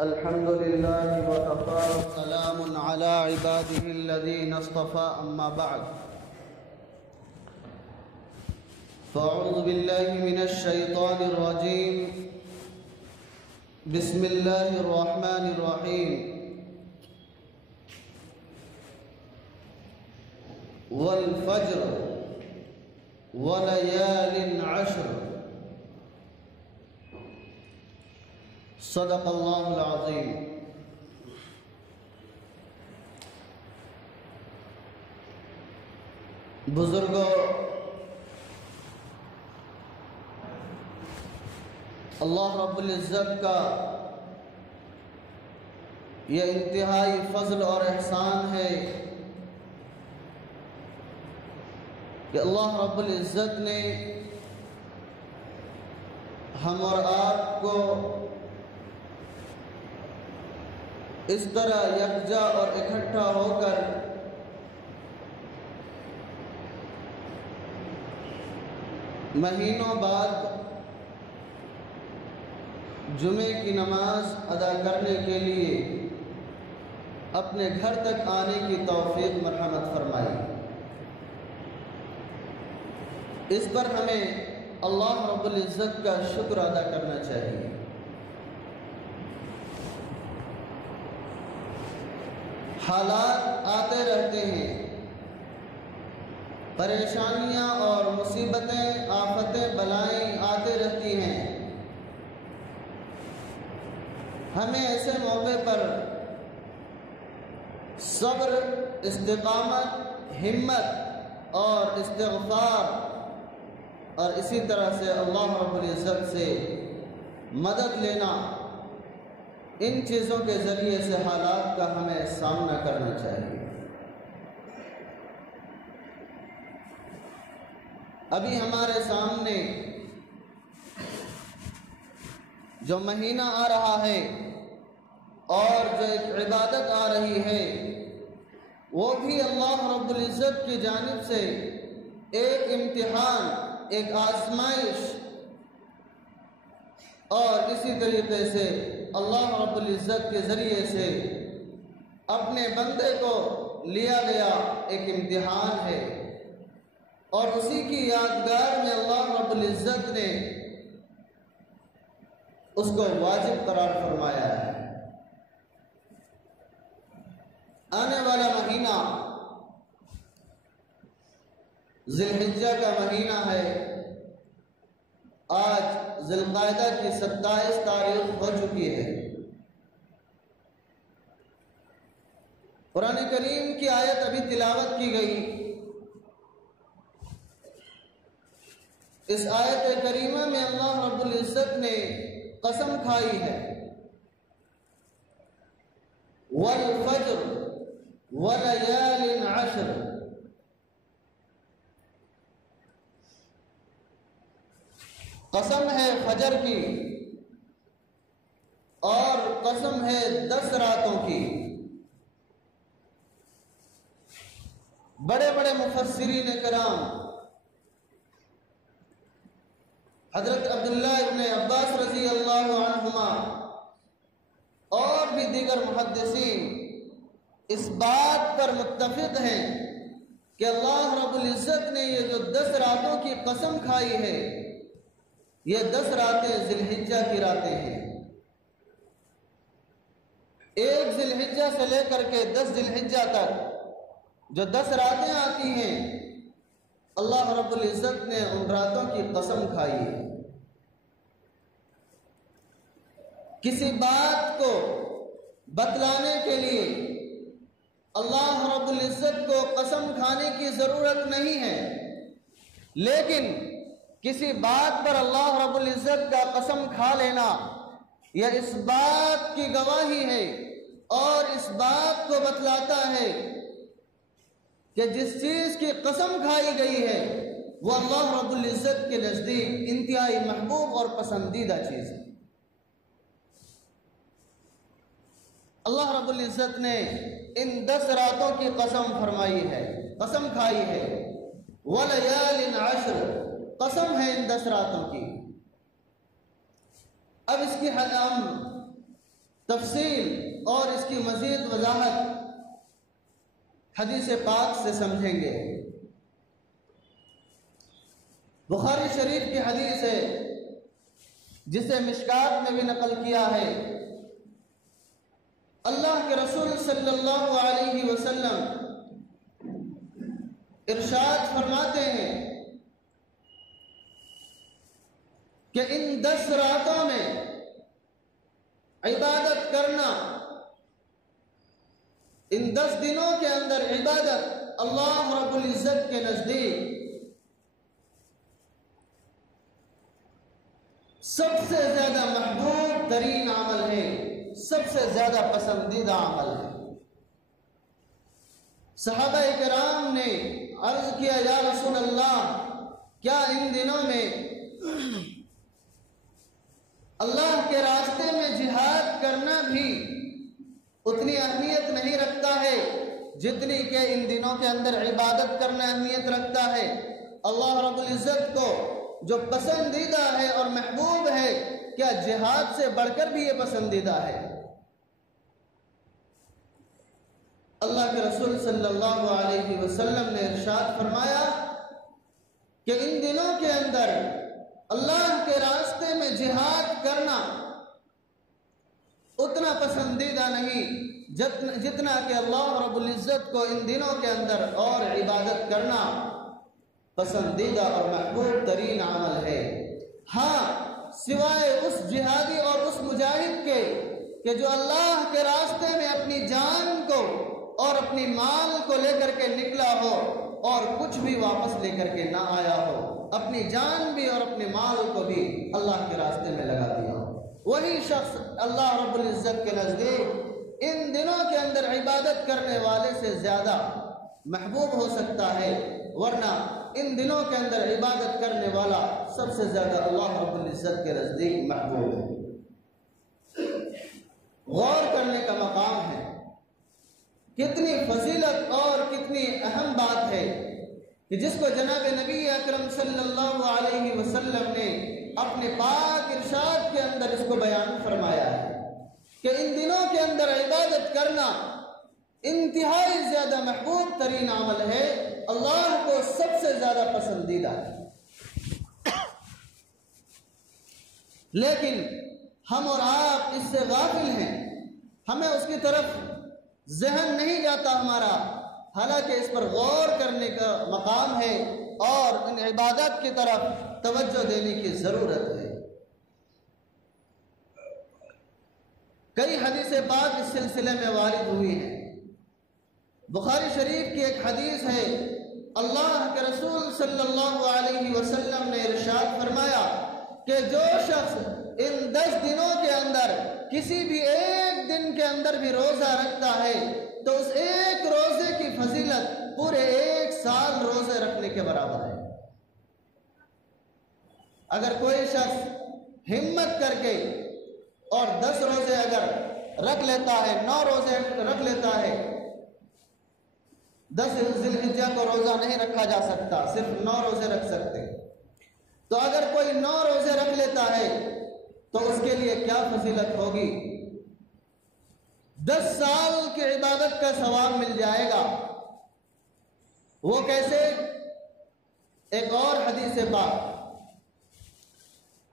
الحمد لله وكفى وسلام على عباده الذين اصطفى أما بعد فأعوذ بالله من الشيطان الرجيم بسم الله الرحمن الرحيم والفجر وليال عشر صدق اللہ العظیم۔ بزرگوں، اللہ رب العزت کا یہ انتہائی فضل اور احسان ہے کہ اللہ رب العزت نے ہم اور آپ کو اس طرح یکجا اور اکٹھا ہو کر مہینوں بعد جمعے کی نماز ادا کرنے کے لیے اپنے گھر تک آنے کی توفیق مرحمت فرمائی۔ اس پر ہمیں اللہ رب العزت کا شکر ادا کرنا چاہیے۔ حالات آتے رہتے ہیں، پریشانیاں اور مصیبتیں، آفتیں، بلائیں آتے رہتی ہیں۔ ہمیں ایسے موقع پر صبر، استقامت، ہمت اور استغفار اور اسی طرح سے اللہ رب العزت سے مدد لینا، ان چیزوں کے ذریعے سے حالات کا ہمیں سامنا کرنا چاہیے۔ ابھی ہمارے سامنے جو مہینہ آ رہا ہے اور جو ایک عبادت آ رہی ہے، وہ بھی اللہ رب العزت کی جانب سے ایک امتحان، ایک آزمائش، اور اسی طریقے سے اللہ رب العزت کے ذریعے سے اپنے بندے کو لیا گیا ایک امتحان ہے، اور اسی کی یادگار میں اللہ رب العزت نے اس کو واجب قرار فرمایا ہے۔ آنے والا مہینہ ذی الحجہ کا مہینہ ہے۔ آج ذی القعدہ کی 27 تاریخ ہو چکی ہے۔ قرآن کریم کی آیت ابھی تلاوت کی گئی۔ اس آیت کریمہ میں اللہ رب العزت نے قسم کھائی ہے، والفجر وليال عشر، قسم ہے فجر کی اور قسم ہے 10 راتوں کی۔ بڑے بڑے مفسرین کرام، حضرت عبداللہ ابن عباس رضی اللہ عنہما اور بھی دیگر محدثین اس بات پر متفق ہیں کہ اللہ رب العزت نے یہ جو 10 راتوں کی قسم کھائی ہے، یہ 10 راتیں ذی الحجہ کی راتیں ہیں۔ 1 ذی الحجہ سے لے کر کے 10 ذی الحجہ تک جو 10 راتیں آتی ہیں، اللہ رب العزت نے ان راتوں کی قسم کھائی ہے۔ کسی بات کو بتلانے کے لیے اللہ رب العزت کو قسم کھانے کی ضرورت نہیں ہے، لیکن کسی بات پر اللہ رب العزت کا قسم کھا لینا یہ اس بات کی گواہی ہے اور اس بات کو بتلاتا ہے کہ جس چیز کی قسم کھائی گئی ہے وہ اللہ رب العزت کے نزدیک انتہائی محبوب اور پسندیدہ چیز ہے۔ اللہ رب العزت نے ان 10 راتوں کی قسم فرمائی ہے، قسم کھائی ہے، وَلَيَالٍ عَشْرٍ، قسم ہے ان 10 راتوں کی۔ اب اس کی ہم تفصیل اور اس کی مزید وضاحت حدیث پاک سے سمجھیں گے۔ بخاری شریف کی حدیث ہے جسے مشکات میں بھی نقل کیا ہے۔ اللہ کے رسول صلی اللہ علیہ وسلم ارشاد فرماتے ہیں کہ ان 10 راتوں میں عبادت کرنا، ان 10 دنوں کے اندر عبادت اللہ رب العزت کے نزدیک سب سے زیادہ محبوب ترین عمل ہے، سب سے زیادہ پسندیدہ عمل ہے۔ صحابہ کرام نے عرض کیا یا رسول اللہ، کیا ان دنوں میں اللہ کے راستے میں جہاد کرنا بھی اتنی اہمیت نہیں رکھتا ہے جتنی کہ ان دنوں کے اندر عبادت کرنا اہمیت رکھتا ہے؟ اللہ رب العزت کو جو پسندیدہ ہے اور محبوب ہے، کیا جہاد سے بڑھ کر بھی یہ پسندیدہ ہے؟ اللہ کے رسول صلی اللہ علیہ وسلم نے ارشاد فرمایا کہ ان دنوں کے اندر اللہ کے راستے میں جہاد کرنا اتنا پسندیدہ نہیں جتنا کہ اللہ رب العزت کو ان دنوں کے اندر اور عبادت کرنا پسندیدہ اور محبوب ترین عمل ہے۔ ہاں، سوائے اس جہادی اور اس مجاہد کے کہ جو اللہ کے راستے میں اپنی جان کو اور اپنی مال کو لے کر کے نکلا ہو اور کچھ بھی واپس لے کر کے نہ آیا ہو، اپنی جان بھی اور اپنے مال کو بھی اللہ کے راستے میں لگا دیا ہو، وہی شخص اللہ رب العزت کے نزدیک ان دنوں کے اندر عبادت کرنے والے سے زیادہ محبوب ہو سکتا ہے، ورنہ ان دنوں کے اندر عبادت کرنے والا سب سے زیادہ اللہ رب العزت کے نزدیک محبوب ہے۔ غور کرنے کا مقام ہے، کتنی فضیلت اور کتنی اہم بات ہے کہ جس کو جناب نبی اکرم صلی اللہ علیہ وسلم نے اپنے پاک ارشاد کے اندر اس کو بیان فرمایا ہے کہ ان دنوں کے اندر عبادت کرنا انتہائی زیادہ محبوب ترین عمل ہے، اللہ کو سب سے زیادہ پسندیدہ ہے۔ لیکن ہم اور آپ اس سے غافل ہیں، ہمیں اس کی طرف ذہن نہیں جاتا ہمارا، حالانکہ اس پر غور کرنے کا مقام ہے اور ان عبادات کی طرف توجہ دینے کی ضرورت ہے۔ کئی حدیث پاک اس سلسلے میں وارد ہوئی ہیں۔ بخاری شریف کی ایک حدیث ہے، اللہ کے رسول صلی اللہ علیہ وسلم نے ارشاد فرمایا کہ جو شخص ان 10 دنوں کے اندر کسی بھی ایک دن کے اندر بھی روزہ رکھتا ہے تو اس ایک روزے کی فضیلت پورے 1 سال روزے رکھنے کے برابر ہے۔ اگر کوئی شخص ہمت کر کے اور 10 روزے اگر رکھ لیتا ہے، 9 روزے رکھ لیتا ہے، 10 ذی الحجہ کو روزہ نہیں رکھا جا سکتا، صرف 9 روزے رکھ سکتے، تو اگر کوئی 9 روزے رکھ لیتا ہے تو اس کے لیے کیا فضیلت ہوگی؟ 10 سال کی عبادت کا ثواب مل جائے گا۔ وہ کیسے؟ ایک اور حدیث پاک،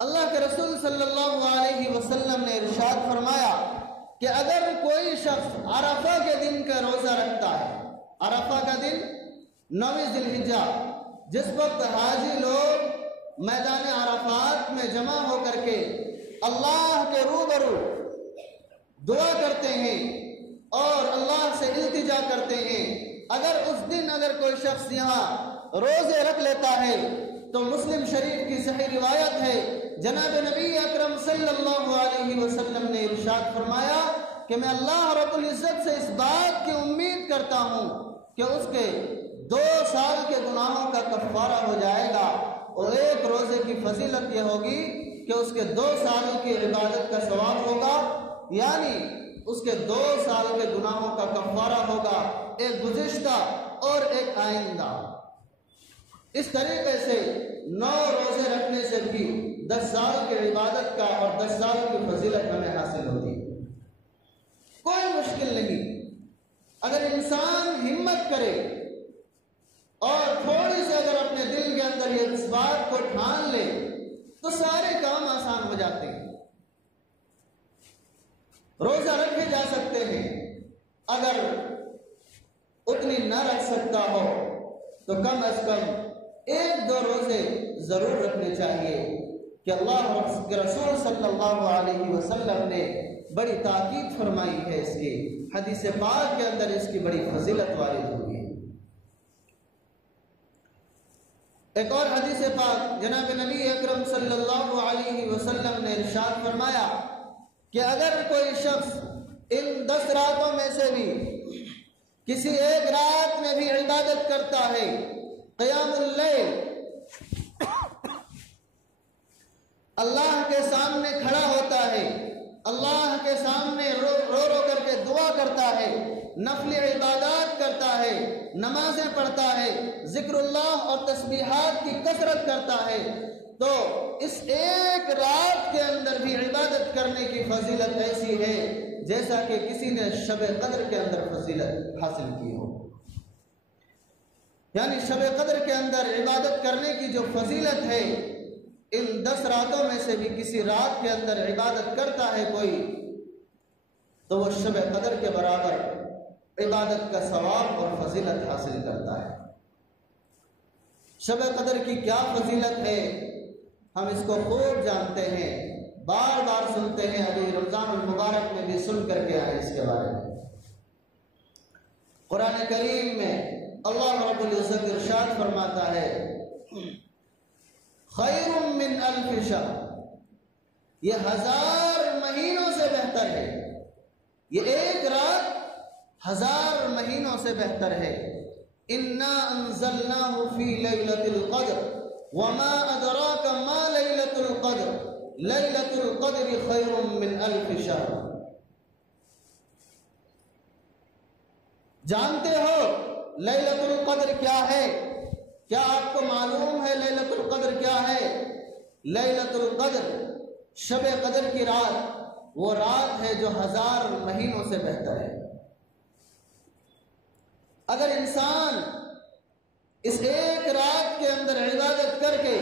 اللہ کے رسول صلی اللہ علیہ وسلم نے ارشاد فرمایا کہ اگر کوئی شخص عرفہ کے دن کا روزہ رکھتا ہے، عرفہ کا دن 9 ذی الحجہ، جس وقت حاجی لوگ میدان عرفات میں جمع ہو کر کے اللہ کے روبرو دعا کرتے ہیں اور اللہ سے التجا کرتے ہیں، اگر اس دن اگر کوئی شخص یہاں روزے رکھ لیتا ہے تو مسلم شریف کی صحیح روایت ہے، جناب نبی اکرم صلی اللہ علیہ وسلم نے ارشاد فرمایا کہ میں اللہ رب العزت سے اس بات کی امید کرتا ہوں کہ اس کے 2 سال کے گناہوں کا کفارہ ہو جائے گا، اور ایک روزے کی فضیلت یہ ہوگی کہ اس کے 2 سال کی عبادت کا ثواب ہوگا، یعنی اس کے 2 سال کے گناہوں کا کفارہ ہوگا، ایک گزشتہ اور ایک آئندہ۔ اس طریقے سے 9 روزے رکھنے سے بھی 10 سال کی عبادت کا اور 10 سال کی فضیلت ہمیں حاصل ہوتی ہے۔ کرے اور تھوڑی سی اگر اپنے دل کے اندر یہ اس بات کو ٹھان لے تو سارے کام آسان ہو جاتے ہیں۔ روزہ رکھے جا سکتے ہیں، اگر اتنی نہ رکھ سکتا ہو تو کم از کم 1-2 روزے ضرور رکھنے چاہیے کہ اللہ کے رسول صلی اللہ علیہ وسلم نے بڑی تاکید فرمائی ہے، اس کی حدیث پاک کے اندر اس کی بڑی فضیلت وارد ہوئی ہے۔ ایک اور حدیث پاک جناب نبی اکرم صلی اللہ علیہ وسلم نے ارشاد فرمایا کہ اگر کوئی شخص ان 10 راتوں میں سے بھی کسی ایک رات میں بھی عبادت کرتا ہے، قیام اللیل، اللہ کے سامنے کھڑا ہوتا ہے، اللہ کے سامنے رو رو کر کے دعا کرتا ہے، نفل عبادات کرتا ہے، نمازیں پڑھتا ہے، ذکر اللہ اور تسبیحات کی کثرت کرتا ہے، تو اس ایک رات کے اندر بھی عبادت کرنے کی فضیلت ایسی ہے جیسا کہ کسی نے شب قدر کے اندر فضیلت حاصل کی ہو۔ یعنی شب قدر کے اندر عبادت کرنے کی جو فضیلت ہے، ان 10 راتوں میں سے بھی کسی رات کے اندر عبادت کرتا ہے کوئی، تو وہ شب قدر کے برابر عبادت کا ثواب اور فضیلت حاصل کرتا ہے۔ شب قدر کی کیا فضیلت ہے ہم اس کو خوب جانتے ہیں، بار بار سنتے ہیں، ابھی رمضان المبارک میں بھی سن کر کے آئے اس کے بارے میں۔ قرآن کریم میں اللہ رب العزت ارشاد فرماتا ہے خیر من 1000 شہر، یہ 1000 مہینوں سے بہتر ہے، یہ ایک رات 1000 مہینوں سے بہتر ہے۔ انا انزلناہ فی لیلۃ القدر وما ادراک ما لیلۃ القدر لیلۃ القدر خیر من 1000 شہر۔ جانتے ہو لیلۃ القدر کیا ہے؟ کیا آپ کو معلوم ہے لیلۃ القدر کیا ہے؟ لیلۃ القدر، شب قدر کی رات، وہ رات ہے جو 1000 مہینوں سے بہتر ہے۔ اگر انسان اس ایک رات کے اندر عبادت کر کے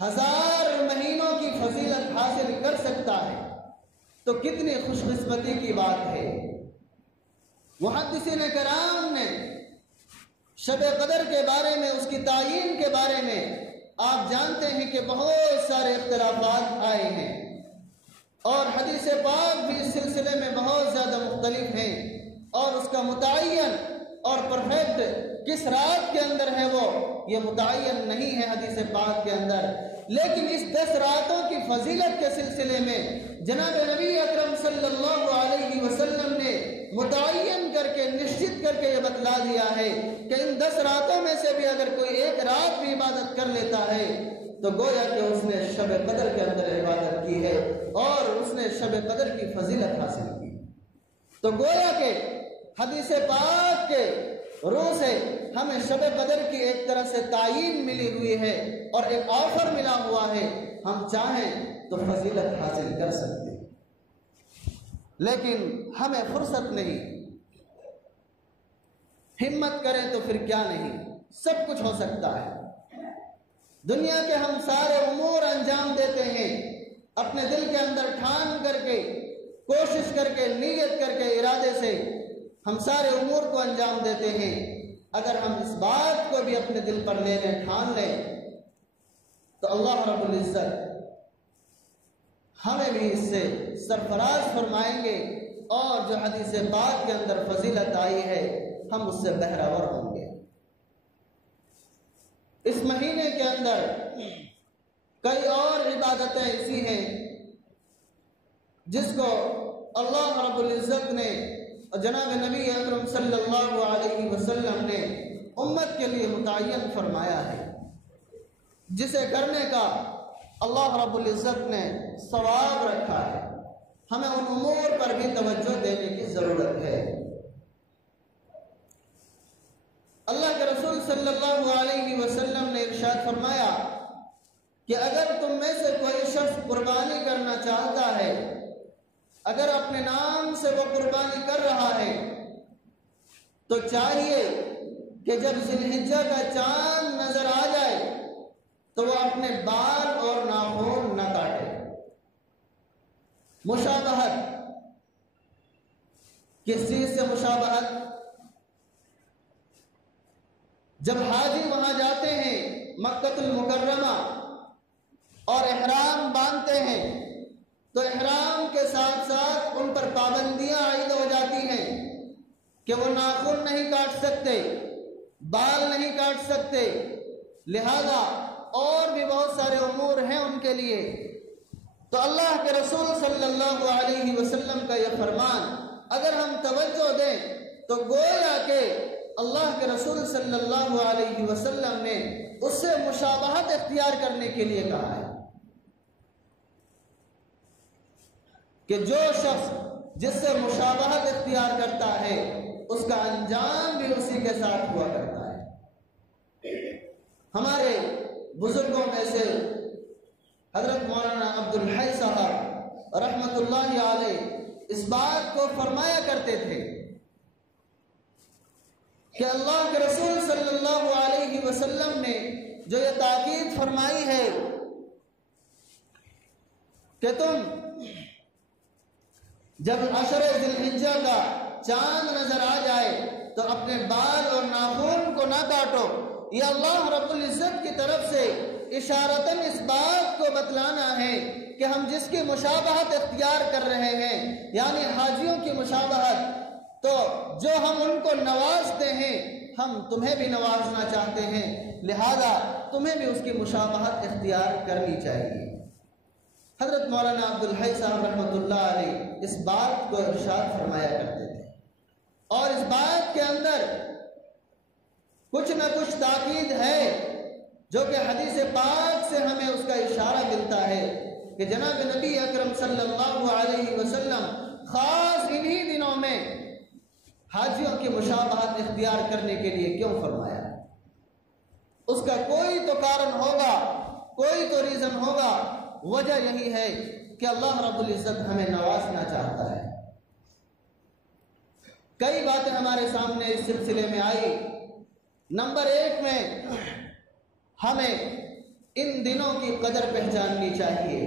1000 مہینوں کی فضیلت حاصل کر سکتا ہے تو کتنی خوش قسمتی کی بات ہے۔ محدثین کرام نے شب قدر کے بارے میں، اس کی تعیین کے بارے میں آپ جانتے ہیں کہ بہت سارے اختلافات آئے ہیں، اور حدیث پاک بھی اس سلسلے میں بہت زیادہ مختلف ہیں، اور اس کا متعین اور پرفیکٹ کس رات کے اندر ہے وہ یہ متعین نہیں ہے حدیث پاک کے اندر۔ لیکن اس 10 راتوں کی فضیلت کے سلسلے میں جناب نبی اکرم صلی اللہ علیہ وسلم نے متعین کر کے، نشچت کر کے یہ بتلا دیا ہے کہ ان 10 راتوں میں سے بھی اگر کوئی ایک رات بھی عبادت کر لیتا ہے تو گویا کہ اس نے شب قدر کے اندر عبادت کی ہے اور اس نے شب قدر کی فضیلت حاصل کی۔ تو گویا کہ حدیث پاک کے روح سے ہمیں شب قدر کی ایک طرح سے تعیین ملی ہوئی ہے اور ایک آفر ملا ہوا ہے، ہم چاہیں تو فضیلت حاصل کر سکتے ہیں، لیکن ہمیں فرصت نہیں۔ ہمت کریں تو پھر کیا نہیں، سب کچھ ہو سکتا ہے۔ دنیا کے ہم سارے امور انجام دیتے ہیں اپنے دل کے اندر ٹھان کر کے، کوشش کر کے، نیت کر کے، ارادے سے ہم سارے امور کو انجام دیتے ہیں۔ اگر ہم اس بات کو بھی اپنے دل پر لے لیں، ٹھان لیں، تو اللہ رب العزت ہمیں بھی اس سے سرفراز فرمائیں گے، اور جو حدیث پاک کے اندر فضیلت آئی ہے ہم اس سے بہرور ہوں گے۔ اس مہینے کے اندر کئی اور عبادتیں ایسی ہیں جس کو اللہ رب العزت نے اور جناب نبی اکرم صلی اللہ علیہ وسلم نے امت کے لیے متعین فرمایا ہے، جسے کرنے کا اللہ رب العزت نے ثواب رکھا ہے۔ ہمیں ان امور پر بھی توجہ دینے کی ضرورت ہے۔ اللہ کے رسول صلی اللہ علیہ وسلم نے ارشاد فرمایا کہ اگر تم میں سے کوئی شخص قربانی کرنا چاہتا ہے، اگر اپنے نام سے وہ قربانی کر رہا ہے، تو چاہیے کہ جب ذی الحجہ کا چاند نظر آ جائے تو وہ اپنے بال اور ناخن نہ کاٹے۔ مشابہت، کس چیز سے مشابہت؟ جب حاجی وہاں جاتے ہیں مکہ المکرمہ اور احرام باندھتے ہیں تو احرام کے ساتھ ساتھ ان پر پابندیاں عائد ہو جاتی ہیں کہ وہ ناخن نہیں کاٹ سکتے، بال نہیں کاٹ سکتے، لہذا اور بھی بہت سارے امور ہیں ان کے لیے۔ تو اللہ کے رسول صلی اللہ علیہ وسلم کا یہ فرمان اگر ہم توجہ دیں تو گویا کہ اللہ کے رسول صلی اللہ علیہ وسلم نے اس سے مشابہت اختیار کرنے کے لیے کہا ہے کہ جو شخص جس سے مشابہت اختیار کرتا ہے اس کا انجام بھی اسی کے ساتھ ہوا کرتا ہے۔ ہمارے بزرگوں میں سے حضرت مولانا عبدالحی صاحب رحمۃ اللہ علیہ اس بات کو فرمایا کرتے تھے کہ اللہ کے رسول صلی اللہ علیہ وسلم نے جو یہ تاکید فرمائی ہے کہ تم جب عشر ذی الحجہ کا چاند نظر آ جائے تو اپنے بال اور ناخن کو نہ کاٹو، یہ اللہ رب العزت کی طرف سے اشارتاً اس بات کو بتلانا ہے کہ ہم جس کی مشابہت اختیار کر رہے ہیں یعنی حاجیوں کی مشابہت، تو جو ہم ان کو نوازتے ہیں ہم تمہیں بھی نوازنا چاہتے ہیں، لہذا تمہیں بھی اس کی مشابہت اختیار کرنی چاہیے۔ حضرت مولانا عبدالحی صاحب رحمۃ اللہ علیہ اس بات کو ارشاد فرمایا کرتے تھے اور اس بات کے اندر کچھ نہ کچھ تاکید ہے جو کہ حدیث پاک سے ہمیں اس کا اشارہ ملتا ہے کہ جناب نبی اکرم صلی اللہ علیہ وسلم خاص انہی دنوں میں حاجیوں کی مشابہت اختیار کرنے کے لیے کیوں فرمایا؟ اس کا کوئی تو کارن ہوگا، کوئی تو ریزن ہوگا۔ وجہ یہی ہے کہ اللہ رب العزت ہمیں نوازنا چاہتا ہے۔ کئی باتیں ہمارے سامنے اس سلسلے میں آئی۔ نمبر 1 میں ہمیں ان دنوں کی قدر پہچاننی چاہیے۔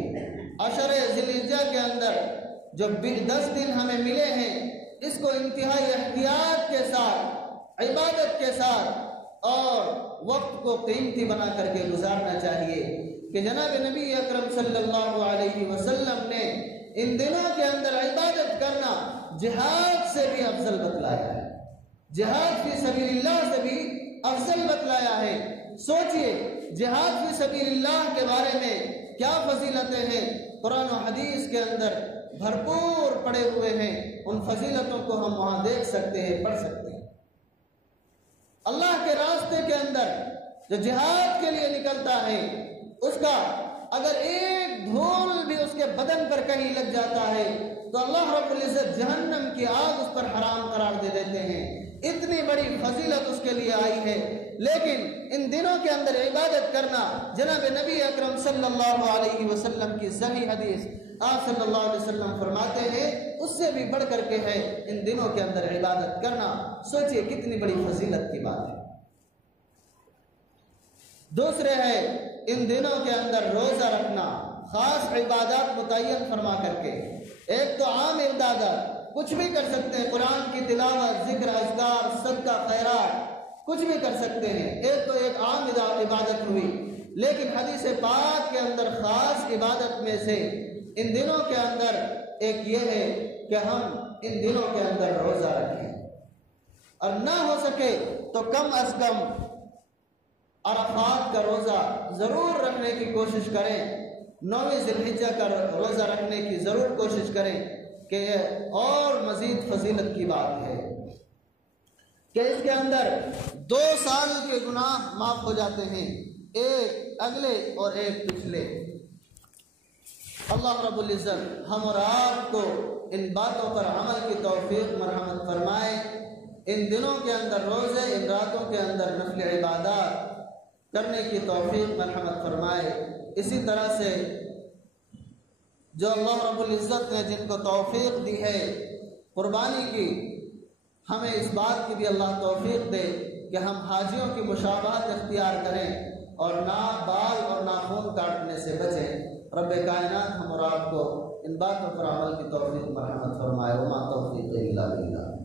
عشر ذی الحجہ کے اندر جو 10 دن ہمیں ملے ہیں اس کو انتہائی احتیاط کے ساتھ، عبادت کے ساتھ اور وقت کو قیمتی بنا کر کے گزارنا چاہیے کہ جناب نبی اکرم صلی اللہ علیہ وسلم نے ان دنوں کے اندر عبادت کرنا جہاد سے بھی افضل بتلایا ہے، جہاد فی سبیل اللہ سے بھی افضل بتلایا ہے۔ سوچئے جہاد فی سبیل اللہ کے بارے میں کیا فضیلتیں ہیں، قرآن و حدیث کے اندر بھرپور پڑے ہوئے ہیں، ان فضیلتوں کو ہم وہاں دیکھ سکتے ہیں، پڑھ سکتے ہیں۔ اللہ کے راستے کے اندر جو جہاد کے لیے نکلتا ہے اس کا اگر ایک دھول بھی اس کے بدن پر کہیں لگ جاتا ہے تو اللہ رب العزت جہنم کی آگ اس پر حرام قرار دے دیتے ہیں۔ اتنی بڑی فضیلت اس کے لیے آئی ہے، لیکن ان دنوں کے اندر عبادت کرنا جناب نبی اکرم صلی اللہ علیہ وسلم کی صحیح حدیث آپ صلی اللہ علیہ وسلم فرماتے ہیں اس سے بھی بڑھ کر کے ہے ان دنوں کے اندر عبادت کرنا۔ سوچئے کتنی بڑی فضیلت کی بات ہے۔ دوسرے ہے ان دنوں کے اندر روزہ رکھنا، خاص عبادات متعین فرما کر کے۔ ایک تو عام عبادات کچھ بھی کر سکتے ہیں، قرآن کی تلاوت، ذکر، اذکار، صدقہ، خیرات کچھ بھی کر سکتے ہیں، ایک تو ایک عام عبادت ہوئی، لیکن حدیث پاک کے اندر خاص عبادت میں سے ان دنوں کے اندر ایک یہ ہے کہ ہم ان دنوں کے اندر روزہ رکھیں، اور نہ ہو سکے تو کم از کم عرفات کا روزہ ضرور رکھنے کی کوشش کریں، 9 ذی الحجہ کا روزہ رکھنے کی ضرور کوشش کریں کہ یہ اور مزید فضیلت کی بات ہے کہ اس کے اندر 2 سال کے گناہ معاف ہو جاتے ہیں، ایک اگلے اور ایک پچھلے۔ اللہ رب العزت ہم اور آپ کو ان باتوں پر عمل کی توفیق مرحمت فرمائے۔ ان دنوں کے اندر روزے، ان راتوں کے اندر نفل عبادات کرنے کی توفیق مرحمت فرمائے۔ اسی طرح سے جو اللہ رب العزت نے جن کو توفیق دی ہے قربانی کی، ہمیں اس بات کی بھی اللہ توفیق دے کہ کہ ہم حاجیوں کی مشابہت اختیار کریں اور نہ بال اور ناخن کاٹنے سے بچیں۔ رب کائنات ہم اور آپ کو ان باتوں پر عمل کی توفیق مرحمت فرمائے۔ وما توفیق الا باللہ۔